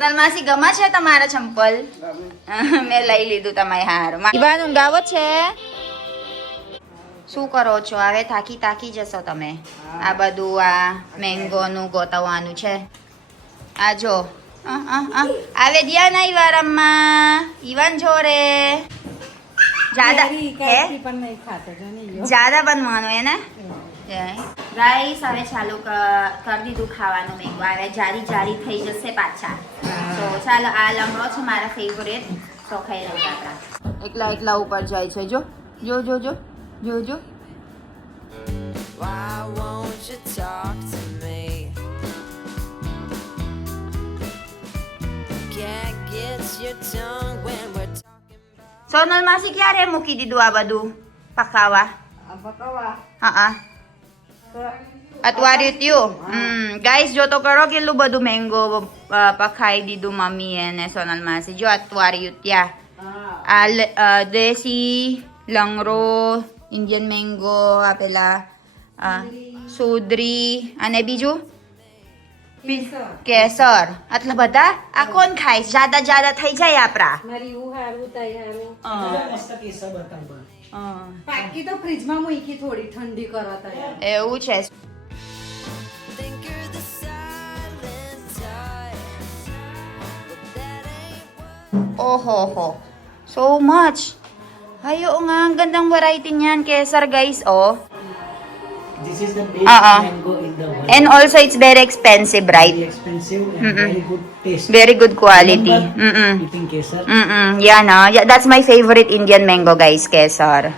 સોનલ માસી ગમા છે તમારા ચંપલ? મેં લઈ લીધું તમારી હારું. ઈબાનું ગાવો છે. શું કરો છો? હવે થાકી જશો તમે. આ બધું આ મેંગો નું ગોતવવાનું છે. આ જો આવે દિયા ના ઈવારમ્મા ઈવાન જોરે જ્યાદા બનવાનું હે ને ગાઈસ. હવે ચાલુ કરી દીધું ખાવાનું મેંગો. હવે જારી થઈ જશે પાછા. તો ચાલો આ લંગડો છે મારા ફેવરેટ. તો ખાઈ લઉં આપણા. એકલા ઉપર જાય છે. જો જો જો જો જો જો. Why won't you talk to me? Can't get your tongue when we're talking. Sonal માસી ક્યારે મૂકી દીધું આ બધું પકાવા? હા અતવાર્યું ત્યું. ગાઈસ જો તો કરો કેટલું બધું મેંગો પકાઈ દીધું મમ્મી અને સોનલ માસી. જો અતવાર્યું ત્યાં આ દેશી લંગરો ઇન્ડિયન મેંગો આપેલા સુદરી અને બીજું કેસર. આટલા બધા આ કોણ ખાય? જ્યાદા થઈ જાય આપણા. પાકી તો ફ્રીજમાં મૂકી થોડી ઠંડી કરવા તૈયાર. એવું છે. Think you're the silent type, but that ain't what. Oho, so much. Ayo nga, ang gandang variety niyan, kesar guys, oh. This is the best mango in the world. And also it's very expensive, right? Very expensive and very good taste. Very good quality. Eating kesar. Yeah, no. Yeah, that's my favorite Indian mango, guys, kesar.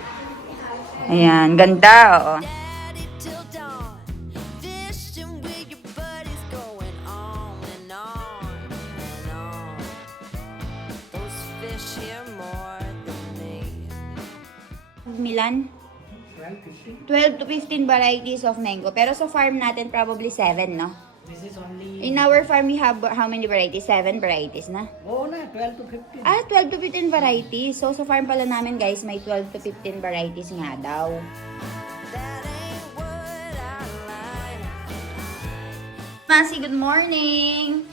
Ayan, ganda, oh. Daddy till dawn, fishing with your buddies, going on and on and on. Those fish here more than me. Milan? 12 to 15 varieties of mango. Pero sa farm natin, probably 7, no? This is only. In our farm, we have how many varieties? 7 varieties na? Oh, na 12 to 15. 12 to 15 varieties. So, sa farm pala namin, guys, may 12 to 15 varieties nga daw. That ain't what I like. Masi, good morning!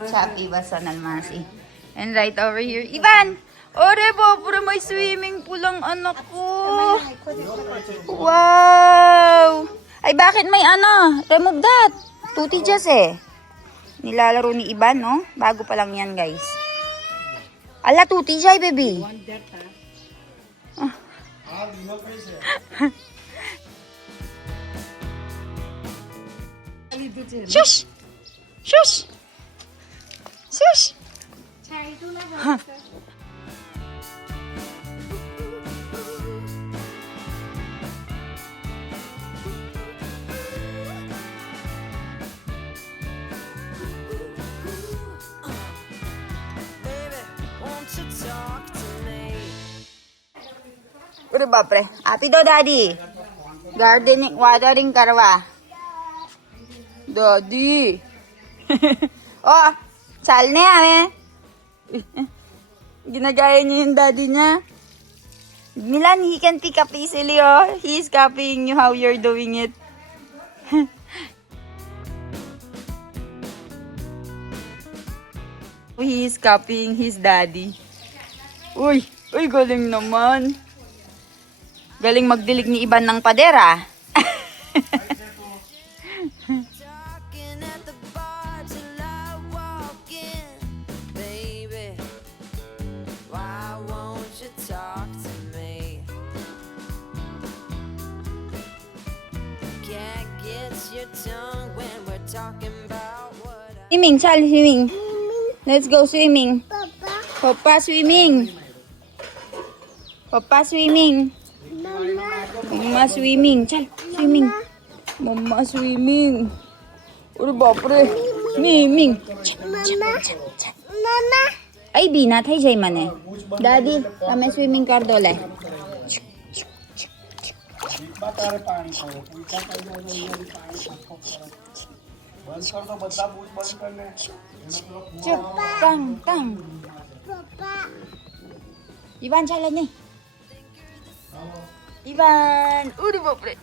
Chappy ba Sonal Masi? And right over here, Ivan! Ore, Bobra, may swimming pool ang anak ko! Wow! Ay, bakit may remove that! Tuti Jazz eh. Nilalaro ni Ivan, no? Bago pa lang yan, guys. Ala, Tuti Jay, baby. Shush! Shush! Shush! Baby, won't you talk to me? Udah bapre. Api do daddy. Gardening, watering karwa. Daddy. Oh, sal na ame. Ginagaya niya yung daddy niya. Milan, he can pick up easily, oh. He's copying you how you're doing it. He is copying his daddy. Uy, galing naman. Galing magdilig ni Iban ng pader, ah. Talking at the bar till I walk in. Baby, why won't you talk to me? Can't get your tongue when we're talking about what I. Swimming, Chal, swimming. Let's go swimming. Papa swimming. Papa swimming. Mama swimming. Chal, swimming. Mama swimming. Uri bapre. Swimming. Mama. Ay, bina thay jay mane. Daddy, kami swimming kar dole. Chup, tang. Ivan, chala ni. Ivan, uri bapre.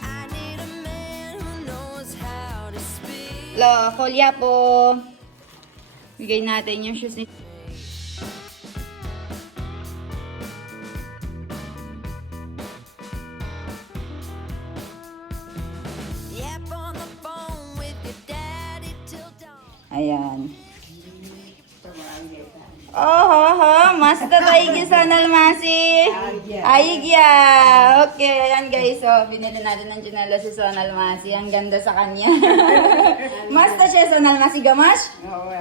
I need a man who Lo, kolya po. Bigay natin yung shoes ni... Yap on the phone with your daddy till dawn. Ayan. Oh, masta tayo sa Sonalmasi. Aigya. Okay, ayan guys. So, binili natin ng tsinelas si Sonalmasi. Ang ganda sa kanya. Masta siya Sonalmasi Gamash? Oo.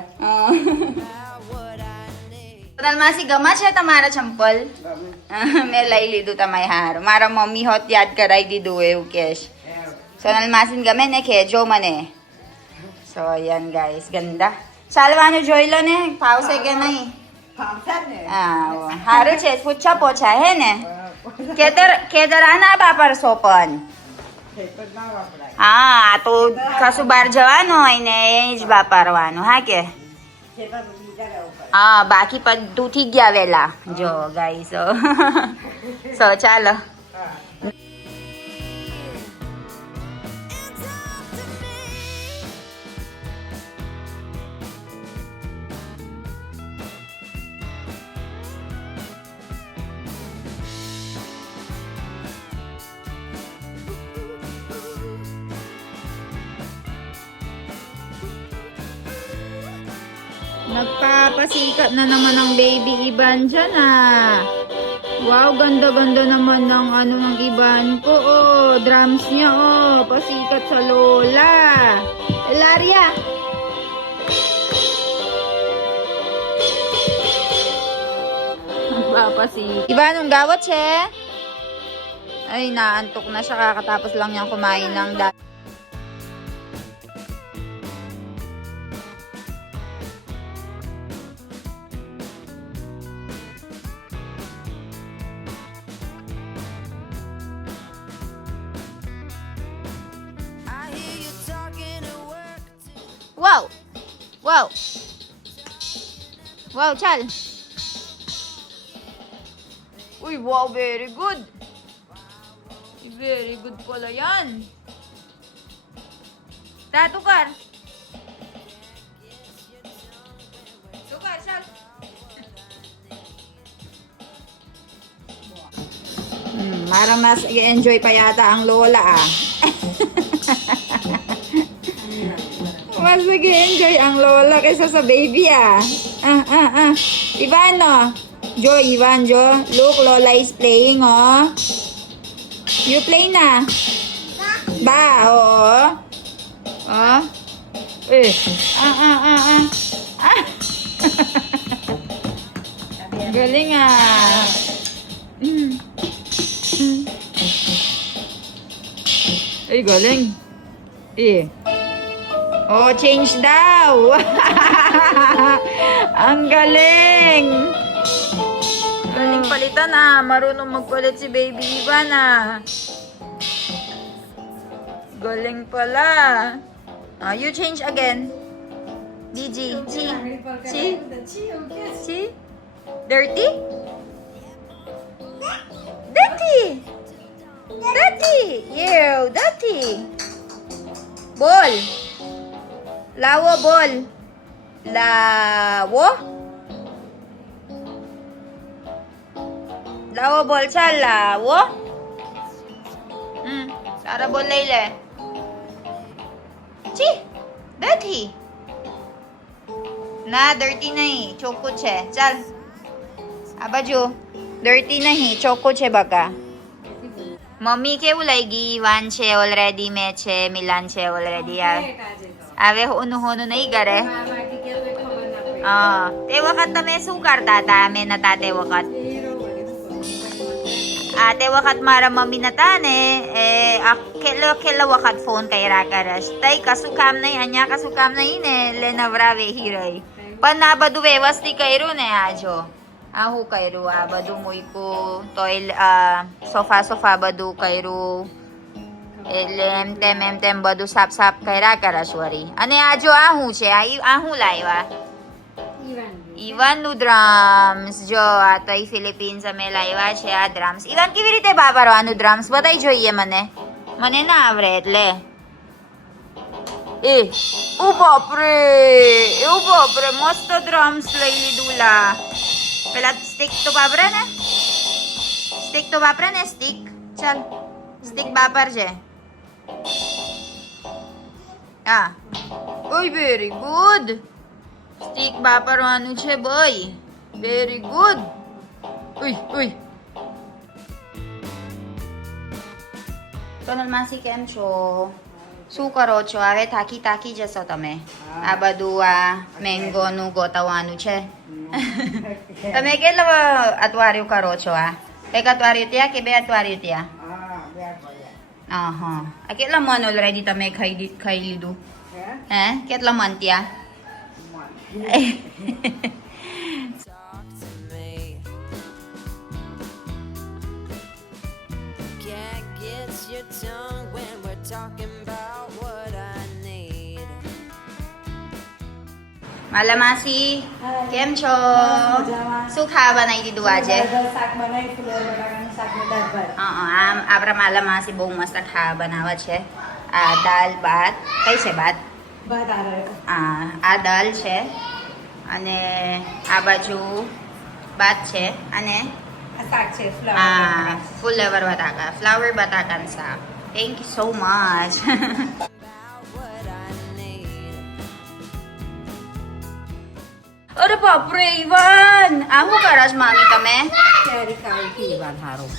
Now what I need. Sonalmasi Gamash ya tamara champal. मैं लाई ली दू तमाय हार मारा mummy होत याद कराई दी दुए Ukesh Sonalmasin game ne kejo mane. So, ayan guys. Ganda. ચાલવાનું જોઈ લો ને ફાવશે કે નહીં હા સારું છે પૂછા પોછા હે ને કેદર આના બાપર સોપન હા આ તો કશું બહાર જવાનું હોય ને એ જ વાપરવાનું હા કે હા બાકી બધું થઈ ગયા વેલા જો ગાઈસ સો ચાલો It's up to me. Nagpapasikat na naman ang baby Ivan dyan ah. Wow, ganda-ganda naman ng ano ng Ivan ko. Oh, drums niya oh. Pasikat sa lola. Elaria. Nagpapasikat. Ivan, ang gawat siya? Ay, naantok na siya. Kakatapos lang niyang kumain ng I hear you talking at work. Wow! Wow! Wow, Chal! Uy, wow, very good! Very good pala yan! Tukar! Tukar, Chal! Mara mas i-enjoy pa yata ang lola ah. Mas nag-enjoy ang lola kaysa sa baby ah. Ivan no? Ivan, look, lola is playing oh. You play na? Ba, oo. Oh. Eh. Galing ah. Ay, galing. Eh. Oh, change daw. Ang galing. Galing palitan ah. Marunong magpalit si Baby Ivan ah. Galing pala. You change again. DG. Chi. Dirty? Dirty. Dirty. Ew, dirty. Ball. Lawo ball. Lawo? Lawo ball siya. Lawo? Sara ball layle. Chi. Dirty. ना dirty नहीं choco छे चल आ बाजू dirty नहीं choco छे बका mummy કેવું લાગી વાન છે ઓલરેડી મે છે મિલાન છે ઓલરેડી હવે હોનું હોનું નહીં કરે હા તે વખત તમે શું કરતા હતા અમે નતા તે વખત તે વખત મારા મમ્મી નતા ને એ કેટલો વખત ફોન કર્યા કરસ તઈ કશું કામ નહીં અહીંયા કશું કામ નહીં ને એટલે નવરાવે હી રહી પણ આ બધું વ્યવસ્થિત કર્યું ને આ જો આ હું કર્યું આ બધું મૂક્યું સોફા બધું કર્યું એટલે એમ તેમ બધું સાફ કર્યા કરસ વળી અને આ જો આ શું છે આ શું લાવ્યા ઈવાનનું ડ્રમ્સ જો આ તો ફિલિપિન્સ અમે લાવ્યા છે આ ડ્રમ્સ ઈવાન કેવી રીતે વાપરવાનું ડ્રમ્સ બતાવી જોઈએ મને ના આવડે એટલે બાપરે મસ્ત ડ્રમ્સ લઈ લીધું લા. પેલા સ્ટિક તો વાપરે ને સ્ટિક ચાલ સ્ટિક વાપર છે. હા ઓય વેરી ગુડ. સ્ટિક વાપરવાનું છે બોય. Very good. ઉય સોનલ માસી કેમ છો? શું કરો છો? હવે થાકી જશો તમે. આ બધું આ મેંગોનું ગોતવવાનું છે. તમે કેટલા અતવાર્યું કરો છો? આ એક અતવાર્યું ત્યાં કે બે અતવાર્યું ત્યાં? હા આ કેટલા મન ઓલરેડી તમે ખાઈ લીધું? હે કેટલા મન ત્યાં? Talk to me. Can't get your tongue when we're talking about what I need. માલા માસી કેમ છો? શું ખાવા બનાવી દીધું આજે? શાક બનાવી, ફુલેવર બટાકાનું શાક ને દાળ ભાત. આમ આપણા માલા માસી બહુ મસ્ત ખાવા બનાવે છે. આ દાલ ભાત કઈ છે? ભાત ભાત આ રહ્યો. આ દાલ છે અને આ બાજુ ભાત છે અને આ શાક છે ફ્લાવર. આ ફુલેવર ફ્લાવર બટાકાનું શાક. Thank you so much. About what I need. અરે બાપરે ઈવાન, આ શું કરસ મામી તમે? કેરી ખાવી પીવા હારું.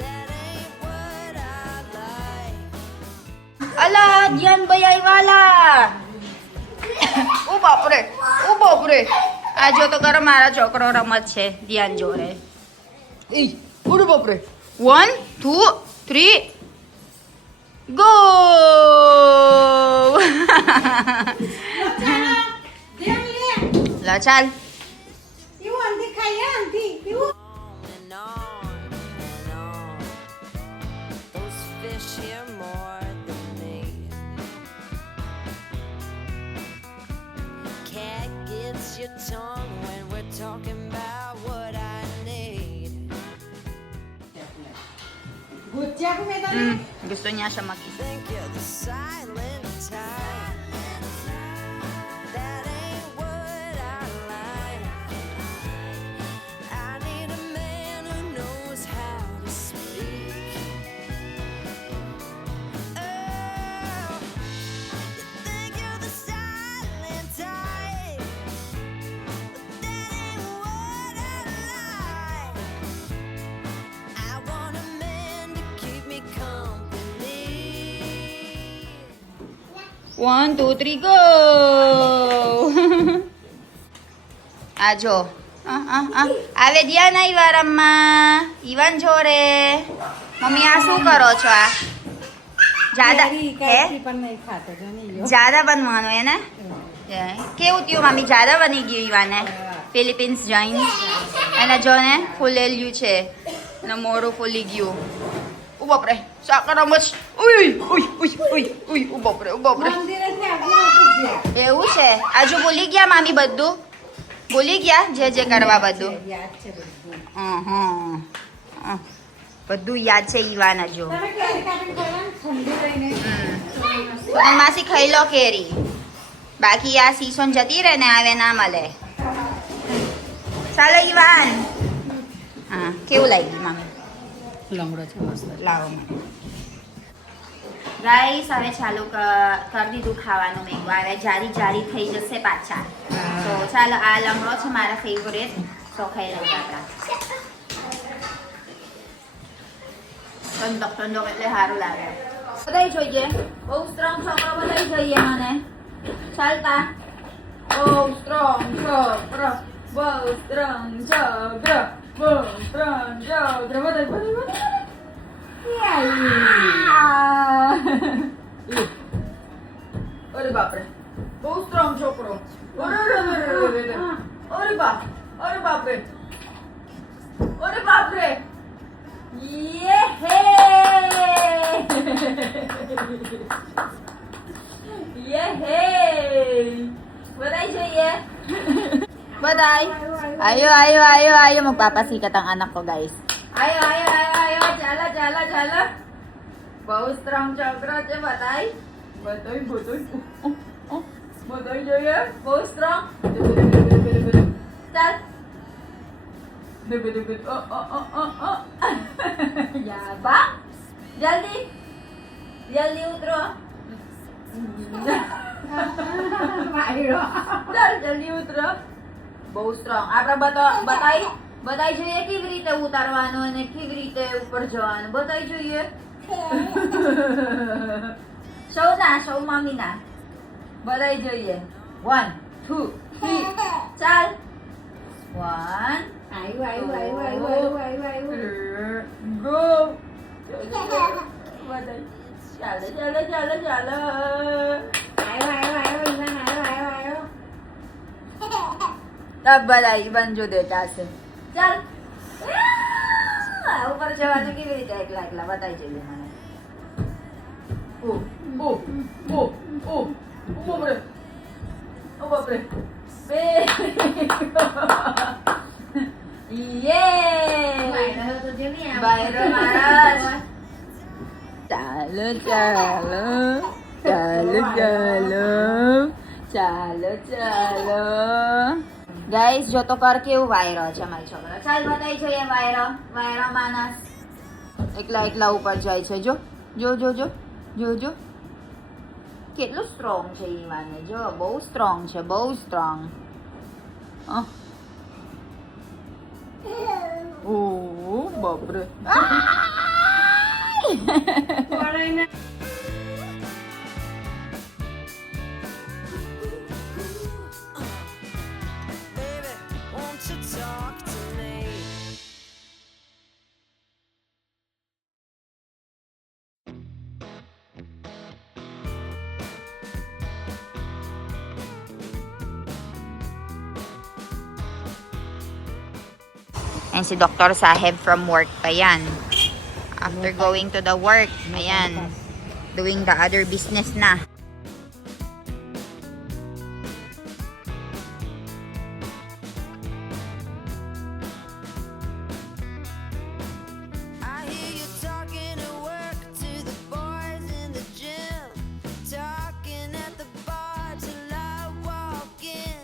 That ain't what I like. અલા ધ્યાન ભાઈ આવ્યા. ઓ બાપરે આ જો તો કરો મારા છોકરો રમત છે ધ્યાન જોડે. ઓરે બાપરે 1 2 3 ગો. લા ચાલ. એવું અંધી ખાઈએ અંધી. એવું And on and on. Those fish here more than me. Cat gets your tongue when we're talking about what I need. ગુચ્ચા કો મેં તને Gusto niya siya makita. Think you're the silent type. That ain't what I like. I need a man who knows how to speak. Oh, you think you're the silent type. That ain't what I like. I want a man to keep me company. 1 2 3 go. આ જો આવે ધ્યાન આવ્યા રમવા ઈવાન જોડે. Mummy આ શું કરો છો? આ જ્યાદા કેરી હે કેરી પણ નહીં ખાતો જો નહીં યો. જ્યાદા બનવાનું હે ને? કેવું થયું મમ્મી? જ્યાદા બની ગયું ઈવાને ફિલિપિન્સ જઈને. એને જો ને ફૂલેલું છે અને મોઢું ફૂલી ગયું. ઓ બાપરે સાકર રમત. ઉય બાપરે મંદિરેથી આગળ હતું ગયા. એવું છે? આજુ ભૂલી ગયા મામી બધું? ભૂલી ગયા જે કરવા બધું? યાદ છે બધું. બધું યાદ છે ઈવાન હજુ. તમે કેરી કાપીને ખાવાનું ઠંડી રહીને. તો માસી ખાઈ લો કેરી. બાકી આ સીસોન જતી રહે ને આવે ના મળે. ચાલો ઈવાન. હા કેવું લાગ્યું મામી? લંગડો છે મસ્ત. લાવો મને. રાઈસ હવે ચાલુ કરી દીધું ખાવાનું. મેંગો આવે જારી થઈ જશે પાછા. તો ચાલો આ લમડો છે મારા ફેવરેટ. તો ખાઈ લઈએ આપણા. ઠંડક એટલે સારું લાગે. બધાય જોઈએ. બહુ સ્ટ્રોંગ છોકરો બધાય જોઈએ મને. ચાલતા બહુ સ્ટ્રોંગ છોકરો. અરે બાપરે બહુ સ્ટ્રોંગ છોકરો. અરે બાપરે યે હે બધાય જોઈએ. બધાય આયો mag papasikat ang anak ko guys. આયો ચાલો બહુ સ્ટ્રોંગ છોકરો છે બધાય. બધાય જોઈએ બહુ સ્ટ્રોંગ ચાલ યા બા જલ્દી જલ્દી ઉતરો ચાલ જલ્દી ઉતરો બહુ સ્ટ્રોંગ આપણે બતાઈ જોઈએ કેવી રીતે ઉતારવાનું અને કેવી રીતે ઉપર જવાનું બતાઈ જોઈએ સૌ મમ્મીના બધાય જોઈએ 1 2 3 ચાલ 1 ગો ચાલો તબ બધા ઈવન જો દેતા છે ચાલ ઉપર જવાનું કેવી રીતે એકલા એકલા બતાવી જોઈએ મને બાપરે બાયરો મહારાજ ચાલો ગાઈસ જો તો કર કેવું વાયરો છે મારી છોકરા ચાલ બતાવી જોઈએ વાયરો માણસ એકલા ઉપર જાય છે જો કેટલું સ્ટ્રોંગ છે ઈ માને જો બહુ સ્ટ્રોંગ છે બહુ સ્ટ્રોંગ ઓ બાપરે Baby, won't you talk to me? And si Dr. Saheb from work pa yan. After going to the work, ayan, doing the other business na. I hear you talking at work to the boys in the gym, talking at the bar till I walk in.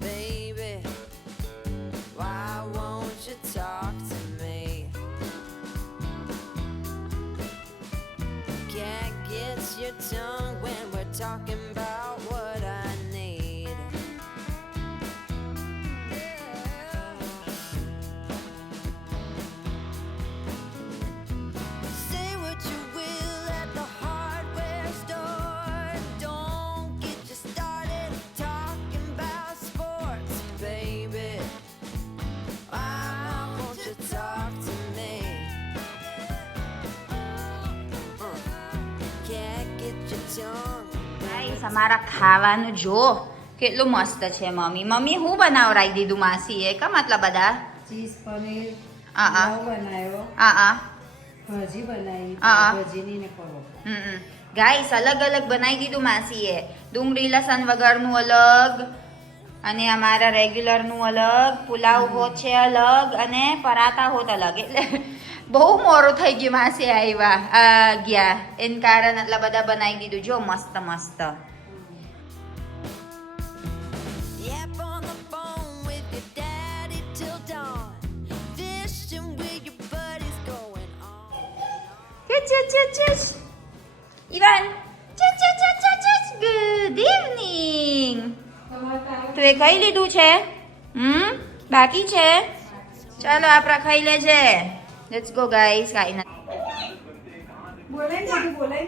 Baby, why won't you talk to me? Can't get your tongue when we're talking about what I need. Say what you will at the hardware store. Don't get you started talking about sports, baby. Why won't you talk to me? Can't get your tongue. Guys અમારા ખાવાનું જો કેટલું મસ્ત છે mummy હું બનાવરાઈ દીધું માસીએ કા મતલબ બધા ચીઝ પનીર હા. પુલાવ બનાવ્યો આ ભાજી બનાવી હા. ભાજીની ને પરોઠા ગાઈસ અલગ બનાવી દીધું માસીએ ડુંગળી લસણ વગરનું અલગ અને અમારા રેગ્યુલરનું અલગ પુલાવ હોત છે અલગ અને પરાઠા હોત અલગ એટલે બહુ મોડું થઈ ગયું માસી આવ્યા ગયા એન કારણ આટલા બધા બનાવી દીધું જો મસ્ત Yap on the phone with your daddy till dawn. Fishing with your buddies going on. Chus. Ivan. Chus. Good evening. તું એ ખાઈ લીધું છે બાકી છે ચાલો આપણે ખાઈ લેજે લેટ્સ ગો ગાઈસ ખાઈ ના બોલાય ને દીદી, બોલાય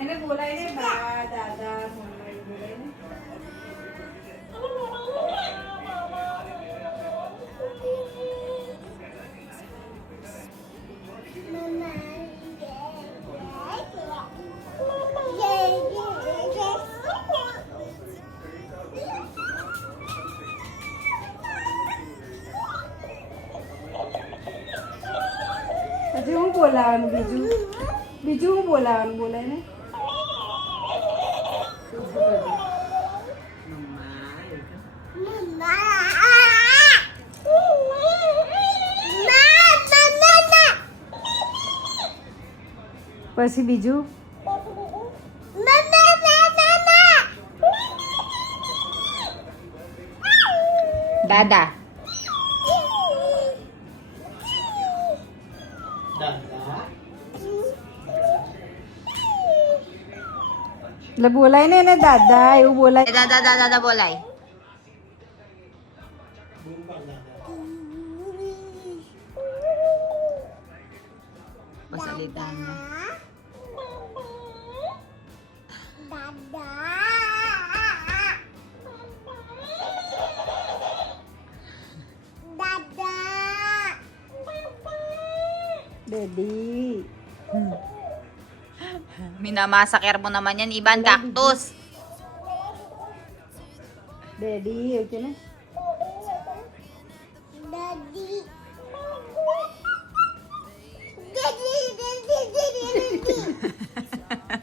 એને બોલાય ને બા દાદા બોલાય ને હજી હું બોલાવાનું બીજું હું બોલાવાનું બોલાય ને પછી બીજું દાદા. Dada. એટલે બોલાય ને એને દાદા એવું બોલાય. દાદા દાદા દાદા બોલાય. બસ આ લીધા એમને. Daddy. Minamasaker mo naman yan, Iban. Cactus. Daddy, એવું કે ને?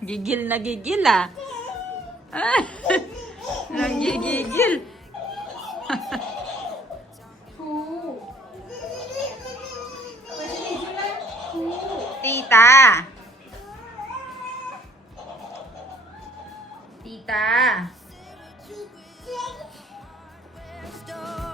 Gigil na gigil ah. Nanggigigil. Tita. Tita. Store